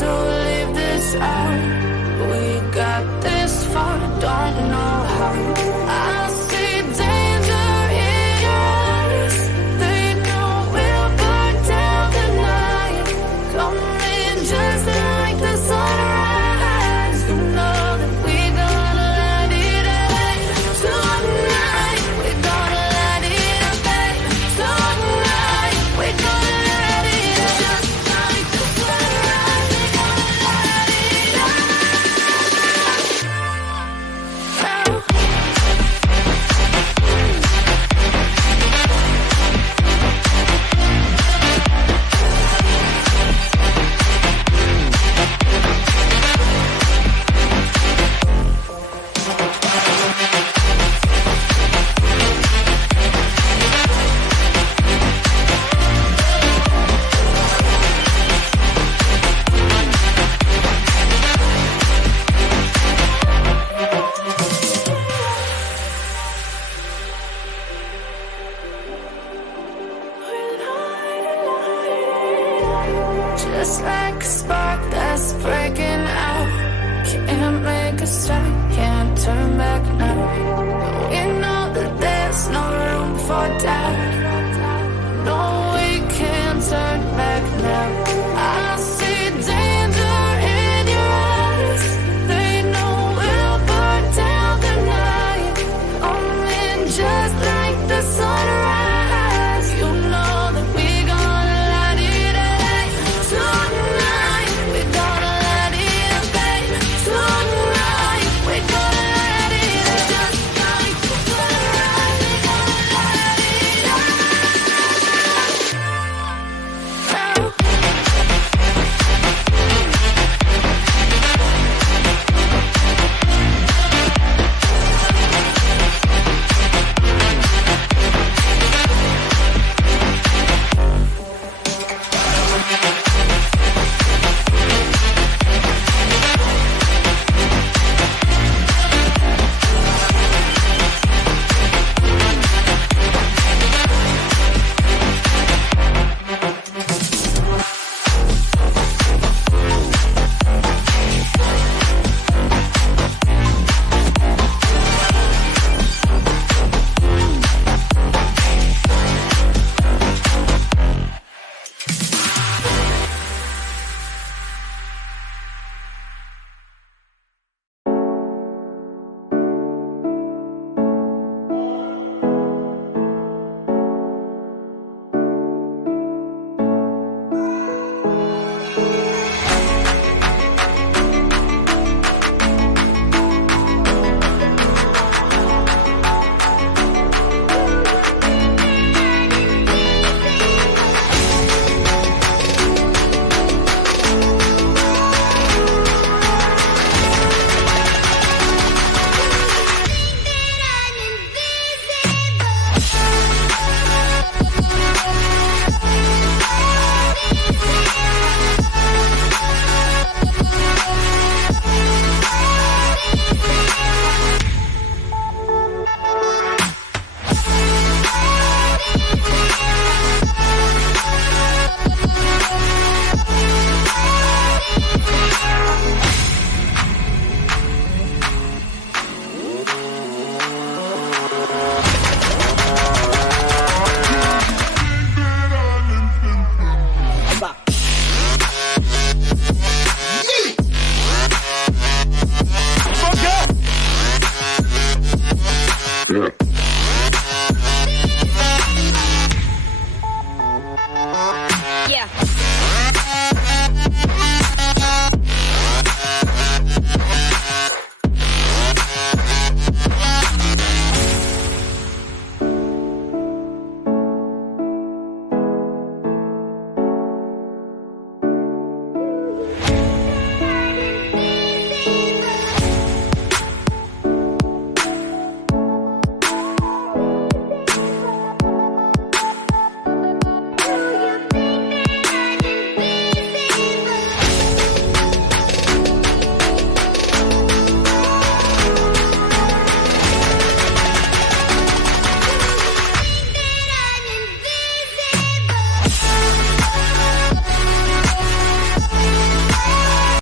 to leave this out. We got this far, don't know how. I see danger in your eyes. They know we'll burn down the night. Coming just like the sunrise. You know that we gonna light it up. Tonight, we gonna light it up. Tonight, we gonna light it up. Just like the sunrise, we gonna light it up. Just like a spark that's breaking out. Can't make a stop, can't turn back now.